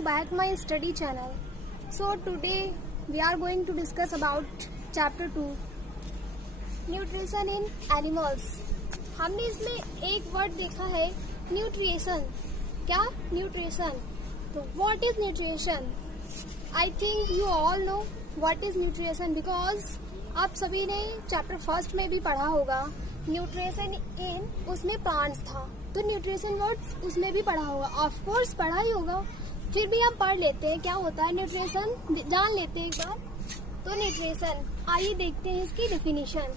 to back my study channel. So today we are going to discuss about chapter 2 nutrition in animals. हमने इसमें एक word देखा है nutrition. क्या nutrition? तो what is nutrition? I think you all know what is nutrition because आप सभी ने चैप्टर फर्स्ट में भी पढ़ा होगा. न्यूट्रिशन इन उसमें प्लांट्स था तो न्यूट्रिशन वर्ड उसमें भी पढ़ा होगा. ऑफ कोर्स पढ़ा ही होगा, फिर भी हम पढ़ लेते हैं क्या होता है न्यूट्रिशन, जान लेते हैं एक बार. तो न्यूट्रिशन आइए देखते हैं इसकी definition.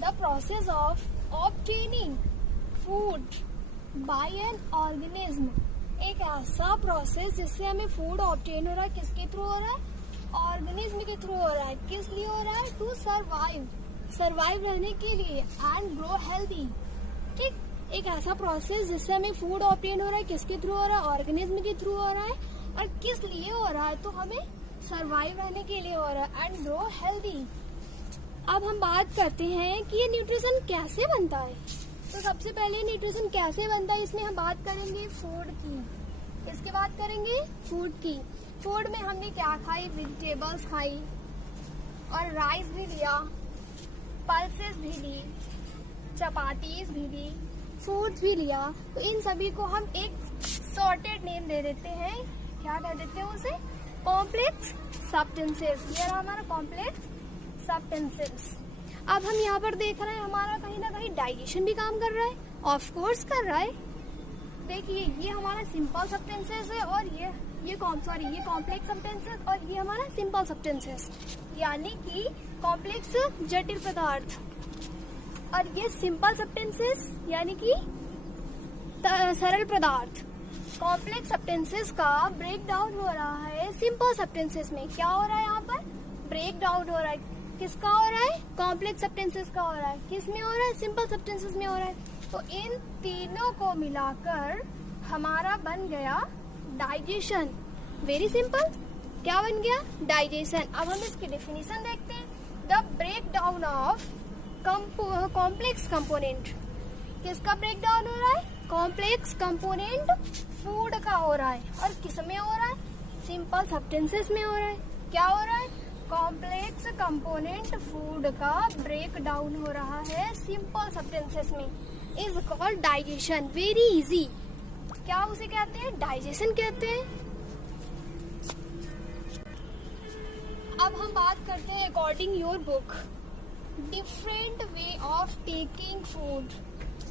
The process of obtaining food by an organism. एक ऐसा प्रोसेस जिससे हमें फूड ऑब्टेन हो रहा है. किसके थ्रू हो रहा है? ऑर्गेनिज्म के थ्रू हो रहा है. किस लिए हो रहा है? टू सर्वाइव रहने के लिए एंड ग्रो हेल्दी. ठीक, एक ऐसा प्रोसेस जिससे हमें फूड ऑब्टेन हो रहा है. किसके थ्रू हो रहा है? ऑर्गेनिज्म के थ्रू हो रहा है. और किस लिए हो रहा है? तो हमें सर्वाइव रहने के लिए हो रहा है एंड ग्रो हेल्दी. अब हम बात करते हैं कि ये न्यूट्रिशन कैसे बनता है. तो सबसे पहले न्यूट्रिशन कैसे बनता है इसमें हम बात करेंगे फूड की. इसके बात करेंगे फूड की. फूड में हमने क्या खाई? वेजिटेबल्स खाई और राइस भी लिया, पल्सेस भी ली, चपातीस भी ली, फ्रूट्स भी लिया. तो इन सभी को हम एक सॉर्टेड नेम दे देते हैं. क्या कह देते हैं उसे? Complex substances. ये रहा हमारा कॉम्प्लेक्स सब्सटेंसेस. अब हम यहाँ पर देख रहे हैं हमारा कहीं ना कहीं डाइजेशन भी काम कर रहा है. ऑफ कोर्स कर रहा है. देखिए ये हमारा सिंपल सब्सटेंसेस है और ये कॉम्प्लेक्स सब्सटेंसेस और ये हमारा सिंपल सब्सटेंसेस यानी कि कॉम्प्लेक्स जटिल पदार्थ और ये सिंपल सब्सटेंसेस यानी कि सरल पदार्थ. कॉम्प्लेक्स सब्सटेंसेस का ब्रेक डाउन हो रहा है सिंपल सब्सटेंसेस में. क्या हो रहा है यहाँ पर? ब्रेक डाउन हो रहा है. किसका हो रहा है? कॉम्प्लेक्स सब्सटेंसेस का हो रहा है. किस में हो रहा है? सिंपल सब्सटेंसेस में हो रहा है. तो इन तीनों को मिलाकर हमारा बन गया डाइजेशन. Very simple. क्या बन गया? डाइजेशन. अब हम इसकी डेफिनेशन देखते हैं. The break down of complex component. किसका ब्रेक डाउन हो रहा है? कॉम्प्लेक्स कंपोनेंट फूड का हो रहा है. और किस में हो रहा है? सिंपल सब्सटेंसेस में हो रहा है. क्या हो रहा है? कॉम्प्लेक्स कंपोनेंट फूड का ब्रेक डाउन हो रहा है सिंपल सब्सटेंसेस में. Is called digestion. Very easy. क्या उसे कहते हैं? डाइजेशन कहते हैं. अब हम बात करते हैं according your book different way of taking food.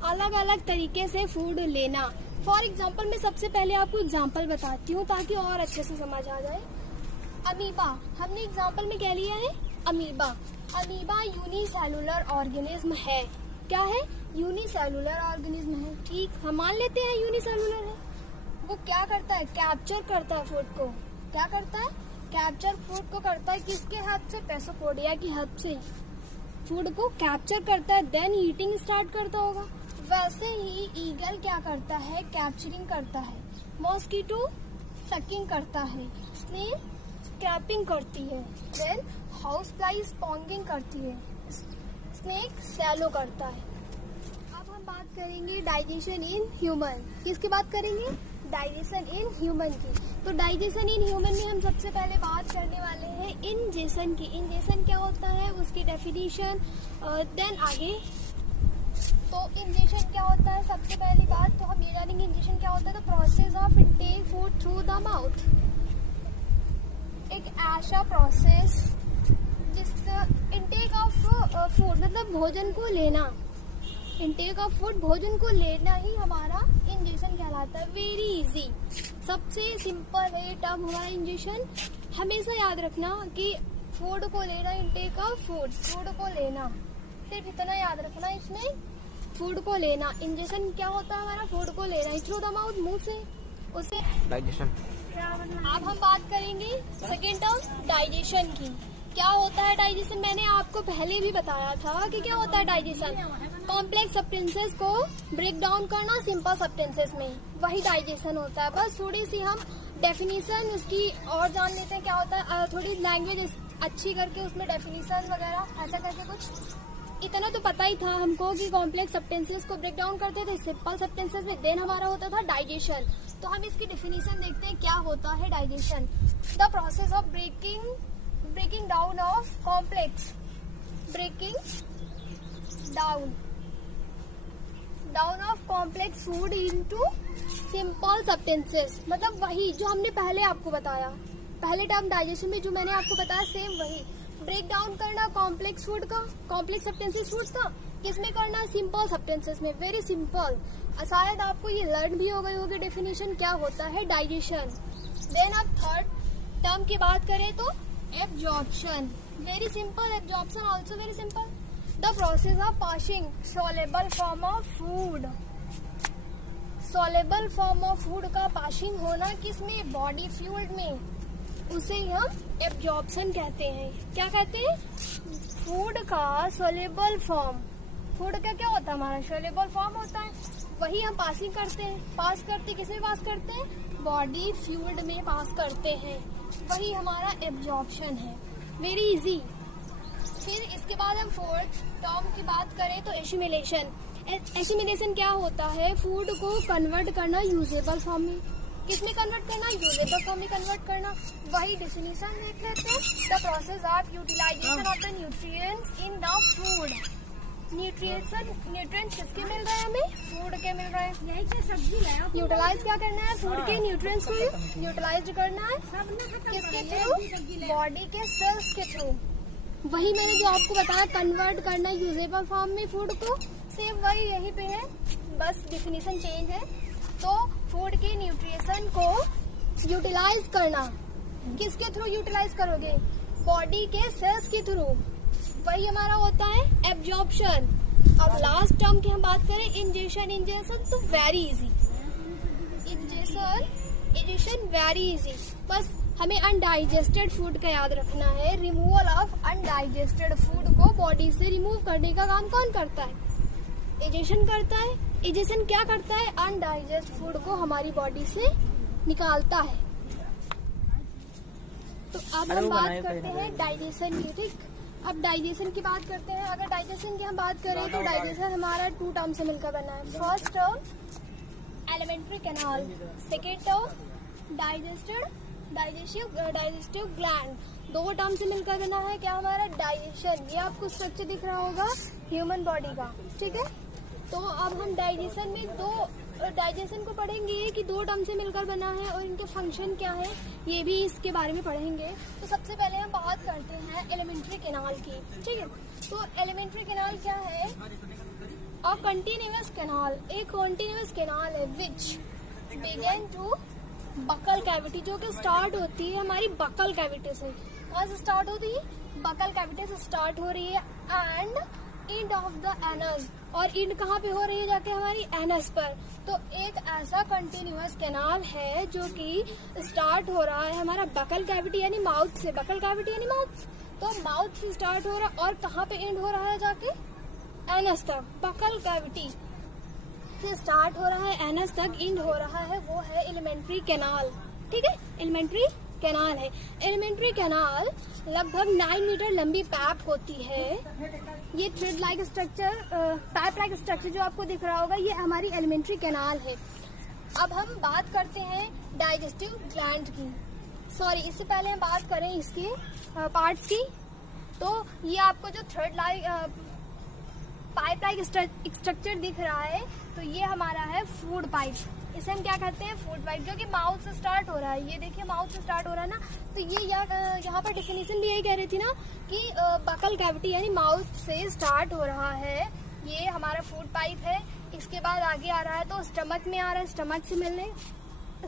अलग अलग तरीके से फूड लेना. फॉर एग्जाम्पल मैं सबसे पहले आपको एग्जाम्पल बताती हूँ ताकि और अच्छे से समझ आ जाए. अमीबा. हमने एग्जाम्पल में क्या लिया है? अमीबा. अमीबा यूनिसेलुलर ऑर्गेनिज्म है. क्या है? यूनिसेलुलर ऑर्गेनिज्म है. ठीक, हम मान लेते हैं यूनिसेलुलर है. वो क्या करता है? कैप्चर करता है फूड को. क्या करता है? कैप्चर फूड को करता है. किसके हाथ से? पैसोपोडिया की हाथ से फूड को कैप्चर करता है. देन ईटिंग स्टार्ट करता होगा. वैसे ही ईगल क्या करता है? कैप्चरिंग करता है. मॉस्किटो सकिंग करता है. स्नेक स्क्रैपिंग करती है. देन हाउस फ्लाई स्पॉन्गिंग करती है. स्नेक सैलो करता है. अब हम बात करेंगे डाइजेशन इन ह्यूमन. किसकी बात करेंगे? डाइजेशन इन ह्यूमन की. तो डाइजेशन इन ह्यूमन में हम सबसे पहले बात करने वाले हैं इंजेशन की. इंजेशन क्या होता है उसकी डेफिनेशन. देन आगे तो इंजेशन क्या होता है सबसे पहली बात तो हम ये जानेंगे इंजेशन क्या होता है. तो process of intake food through the mouth. एक ऐसा प्रोसेस जिस इनटेक ऑफ फूड मतलब भोजन को लेना. इनटेक ऑफ फूड भोजन को लेना ही हमारा इंजेशन कहलाता है. Very easy. सबसे सिंपल है टर्म हमारा इंजेशन. हमेशा याद रखना कि फूड को लेना, इनटेक ऑफ फूड को लेना. सिर्फ इतना याद रखना इसमें, फूड को लेना. इंजेशन क्या होता है हमारा? फूड को लेना थ्रू द माउथ, मुंह से. उसे डाइजेशन. अब हम बात करेंगे सेकेंड टर्म डाइजेशन की. क्या होता है डाइजेशन? मैंने आपको पहले भी बताया था कि क्या होता है डाइजेशन. कॉम्प्लेक्स सब्सटेंसेस को ब्रेक डाउन करना सिंपल सब्सटेंसेस में, वही डाइजेशन होता है. बस थोड़ी सी हम डेफिनेशन उसकी और जान लेते हैं क्या होता है. थोड़ी लैंग्वेज अच्छी करके उसमें डेफिनेशन वगैरह ऐसा करके कुछ. इतना तो पता ही था हमको कि कॉम्प्लेक्स सब्सटेंसेस को ब्रेक डाउन करते थे सिंपल सब्सटेंसेस में. देन हमारा होता था डाइजेशन. तो हम इसकी डेफिनेशन देखते हैं क्या होता है digestion. The process of breaking down of complex, breaking down of complex food into simple substances. मतलब वही जो हमने पहले आपको बताया, पहले टर्म डाइजेशन में जो मैंने आपको बताया सेम वही। ब्रेक डाउन करना कॉम्प्लेक्स फूड का, कॉम्प्लेक्स सब्सटेंसेस फूड का किसमें करना, सिंपल सब्सटेंसेस में। Very simple. शायद आपको ये लर्न भी हो गई होगी डेफिनेशन क्या होता है डाइजेशन। देन अब थर्ड टर्म की बात करें तो absorption. Very simple, absorption also very simple. The process of passing soluble form of food, soluble form of food का पासिंग होना किसमें, बॉडी फ्लूइड में, उसे ही हम एब्जॉर्प्शन कहते हैं। क्या कहते हैं, फूड का सॉल्युबल फॉर्म। फूड का क्या होता है, हमारा सॉल्युबल फॉर्म होता है, वही हम पासिंग करते हैं। पास करते किसमें पास करते हैं, बॉडी फ्लूइड में पास करते हैं, वही हमारा एब्जॉर्प्शन है। Very easy. फिर इसके बाद हम फोर्थ टर्म की बात करें तो एसिमिलेशन। एसिमिलेशन क्या होता है, फूड को कन्वर्ट करना यूजेबल फॉर्म में। किसमें कन्वर्ट करना, यूजेबल फॉर्म में कन्वर्ट करना, वही डेफिनेशन देख लेते हैं। The process of utilisation of the nutrients in the food. Nutrients किसके मिल रहे हैं हमें, फूड के मिल रहे हैं। यही से सब्जी लाया, यूटिलाइज क्या करना है, फूड के न्यूट्रिएंट्स को यूटिलाइज करना है किसके थ्रू, बॉडी के सेल्स के थ्रू। वही मैंने जो आपको बताया कन्वर्ट करना यूजेबल फॉर्म में फूड को, सेम वही यहीं पे है, बस डिफिनीशन चेंज है। तो फूड के न्यूट्रिशन को यूटिलाइज करना, किसके थ्रू यूटिलाइज करोगे, बॉडी के सेल्स के थ्रू, वही हमारा होता है एब्जॉर्प्शन। अब लास्ट टर्म की हम बात करें इंजेशन। इंजेशन तो very easy, ingestion very easy. बस हमें अनडाइजेस्टेड फूड का याद रखना है। रिमूवल ऑफ अनडाइजेस्टेड फूड को बॉडी से रिमूव करने का काम कौन करता है, इंजेशन करता है। इंजेशन क्या करता है, अनडाइजेस्ट फूड को हमारी बॉडी से निकालता है। तो अब हम बात करते हैं डाइजेशन की, ठीक। अब डाइजेशन की बात करते हैं। अगर डाइजेशन की हम बात करें तो डाइजेशन हमारा 2 टर्म से मिलकर बना है। First term alimentary canal, second term digestive gland, 2 term से मिलकर बना है क्या हमारा डाइजेशन। ये आपको स्ट्रक्चर दिख रहा होगा ह्यूमन बॉडी का, ठीक है। तो अब हम डाइजेशन में डाइजेशन को पढ़ेंगे कि 2 टर्म से मिलकर बना है और इनके फंक्शन क्या है, ये भी इसके बारे में पढ़ेंगे। तो सबसे पहले हम बात करते हैं एलिमेंट्री कैनाल की, ठीक है। तो एलिमेंट्री कैनाल क्या है, अ कंटिन्यूअस कैनाल, एक कंटिन्यूअस कैनाल है which begin two buccal cavity, जो कि स्टार्ट होती है हमारी बकल कैविटी से। कहाँ से स्टार्ट होती है, बकल कैविटी से स्टार्ट हो रही है, and end of the anus, और एंड कहाँ पे हो रही है, जाके हमारी एनस पर। तो एक ऐसा कंटिन्यूअस कैनाल है जो कि स्टार्ट हो रहा है हमारा बकल कैविटी यानी माउथ से, बकल कैविटी यानी माउथ, तो माउथ से स्टार्ट हो रहा है और कहाँ पे एंड हो रहा है, जाके एनस तक। बकल कैविटी से स्टार्ट हो रहा है, एनस तक एंड हो रहा है, वो है एलिमेंट्री कैनाल, ठीक है। एलिमेंट्री कैनाल है। एलिमेंट्री कैनाल लगभग 9 मीटर लंबी पाइप होती है। ये thread like structure, pipe like structure जो आपको दिख रहा होगा, ये हमारी एलिमेंट्री कैनाल है। अब हम बात करते हैं डाइजेस्टिव ग्लैंड की। सॉरी, इससे पहले हम बात करें इसके पार्ट्स की। तो ये आपको जो thread like pipe like structure दिख रहा है, तो ये हमारा है फूड पाइप। इसे हम क्या कहते हैं, फूड पाइप, जो कि माउथ से स्टार्ट हो रहा है। ये देखिए माउथ से स्टार्ट हो रहा है ना, तो ये यहाँ पर डेफिनेशन भी यही कह रही थी ना कि बकल कैविटी यानी माउथ से स्टार्ट हो रहा है, ये हमारा फूड पाइप है। इसके बाद आगे आ रहा है तो स्टमक में आ रहा है, स्टमक से मिलने,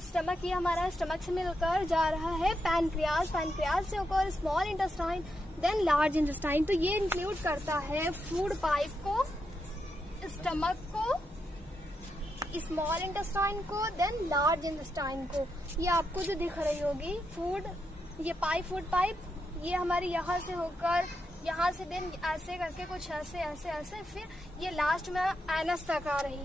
स्टमक ये हमारा स्टमक से मिलकर जा रहा है पैनक्रियाज, पैनक्रियाज से होकर small intestine, then large intestine. तो ये इंक्लूड करता है फूड पाइप को, स्टमक को, स्मॉल इंटेस्टाइन को, देन लार्ज इंटेस्टाइन को। ये आपको जो दिख रही होगी फूड, ये पाइप, फूड पाइप, ये हमारी यहाँ से होकर यहाँ से देन ऐसे करके कुछ ऐसे ऐसे ऐसे, फिर ये लास्ट में एनस तक आ रही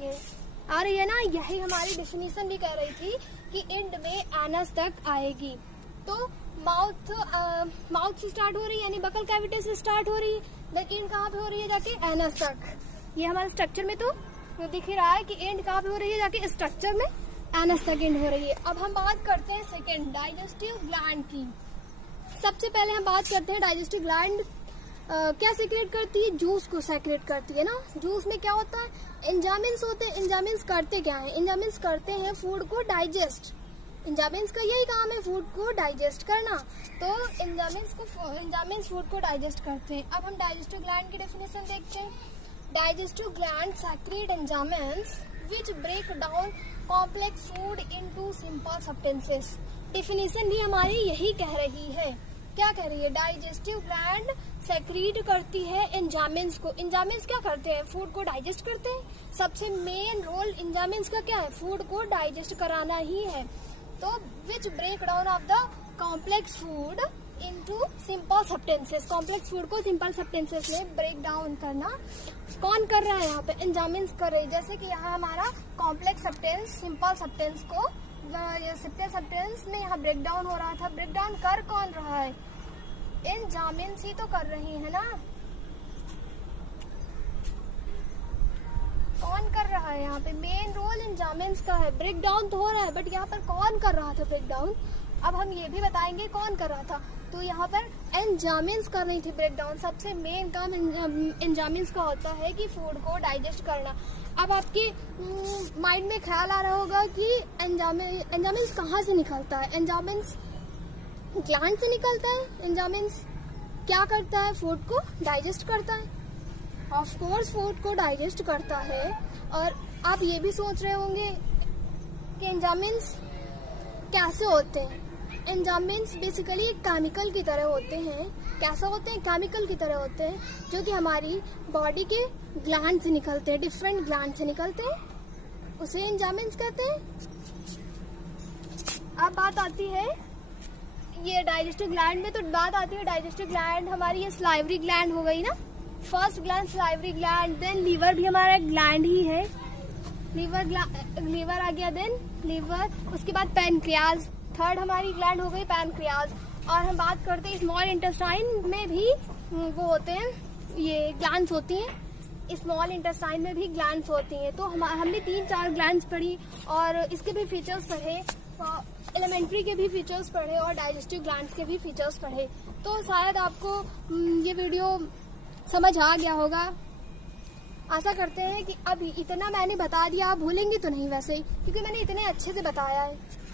है ना। यही हमारी डेफिनेशन भी कह रही थी कि एंड में एनस तक आएगी। तो माउथ से स्टार्ट हो रही है यानी बकल कैविटी से स्टार्ट हो रही है, लेकिन कहाँ पे हो रही है, जाके एनस तक। ये हमारे स्ट्रक्चर में तो दिख रहा है कि एंड कहाँ पे हो रही है, जाके स्ट्रक्चर में एन सेकेंड हो रही है। अब हम बात करते हैं सेकेंड डाइजेस्टिव ग्लैंड की। सबसे पहले हम बात करते हैं डाइजेस्टिव ग्लैंड क्या सेक्रेट करती है, जूस को सेक्रेट करती है ना। जूस में क्या होता है, एंजाइम्स होते हैं। एंजाइम्स करते क्या है, एंजाइम्स करते हैं फूड को डाइजेस्ट। एंजाइम्स का यही काम है फूड को डाइजेस्ट करना, तो एंजाइम्स फूड को डाइजेस्ट करते हैं। अब हम डाइजेस्टिव ग्लैंड की डेफिनेशन देखते हैं। Digestive gland secrete enzymes which break down complex food into simple substances. Definition भी हमारी यही कह रही है। क्या कह रही है, डाइजेस्टिव ग्लैंड सेक्रीट करती है एंजाइम्स को। एंजाइम्स क्या करते हैं, फूड को डाइजेस्ट करते हैं। सबसे मेन रोल एंजाइम्स का क्या है, फूड को डाइजेस्ट कराना ही है। तो which break down of the complex food into simple substances. Complex food को सिंपल सब्सटेंसेस में ब्रेक डाउन करना कौन कर रहा है, यहाँ पे एंजाइम्स कर रहे हैं। जैसे कि यहाँ हमारा कॉम्प्लेक्स सब्सटेंस सिंपल सब्सटेंस को सिंपल सब्सटेंस में यहाँ ब्रेक डाउन हो रहा था। ब्रेक डाउन कर कौन रहा है, एंजाइम्स ही तो कर रही है ना। कौन कर रहा है, यहाँ पे मेन रोल एंजाइम्स का है। ब्रेक डाउन तो हो रहा है, बट यहाँ पर कौन कर रहा था ब्रेक डाउन, अब हम ये भी बताएंगे कौन कर रहा था। तो यहाँ पर एंजाइम्स कर रही थी ब्रेक डाउन। सबसे मेन काम एंजाइम्स का होता है कि फूड को डाइजेस्ट करना। अब आपके माइंड में ख्याल आ रहा होगा कि एंजाइम्स कहाँ से निकलता है। एंजाइम्स ग्लैंड से निकलता है। एंजाइम्स क्या करता है, फूड को डाइजेस्ट करता है। ऑफ कोर्स फूड को डाइजेस्ट करता है। और आप ये भी सोच रहे होंगे कि एंजाइम्स कैसे होते हैं। एंजाइम्स बेसिकली केमिकल की तरह होते हैं। कैसा होते हैं, केमिकल की तरह होते हैं, जो कि हमारी बॉडी के ग्लैंड से निकलते हैं, डिफरेंट ग्लैंड से निकलते हैं, उसे एंजाइम्स कहते हैं। अब बात आती है ये डाइजेस्टिव ग्लैंड में, तो बात आती है डाइजेस्टिव ग्लैंड हमारी ये सलाइवरी ग्लैंड हो गई ना। First gland salivary gland, then liver भी हमारा ग्लैंड ही है। लीवर आ गया, देन लीवर, उसके बाद पैनक्रियाज, थर्ड हमारी ग्लैंड हो गई पैनक्रियाज। और हम बात करते हैं स्मॉल इंटेस्टाइन में भी वो होते हैं, ये ग्लैंड्स होती हैं। स्मॉल इंटेस्टाइन में भी ग्लैंड्स होती हैं। तो हमने 3-4 ग्लैंड्स पढ़ी और इसके भी फीचर्स पढ़े, एलिमेंट्री के भी फीचर्स पढ़े और डाइजेस्टिव ग्लैंड्स के भी फीचर्स पढ़े। तो शायद आपको ये वीडियो समझ आ गया होगा। आशा करते हैं कि अब इतना मैंने बता दिया आप भूलेंगे तो नहीं वैसे ही, क्योंकि मैंने इतने अच्छे से बताया है।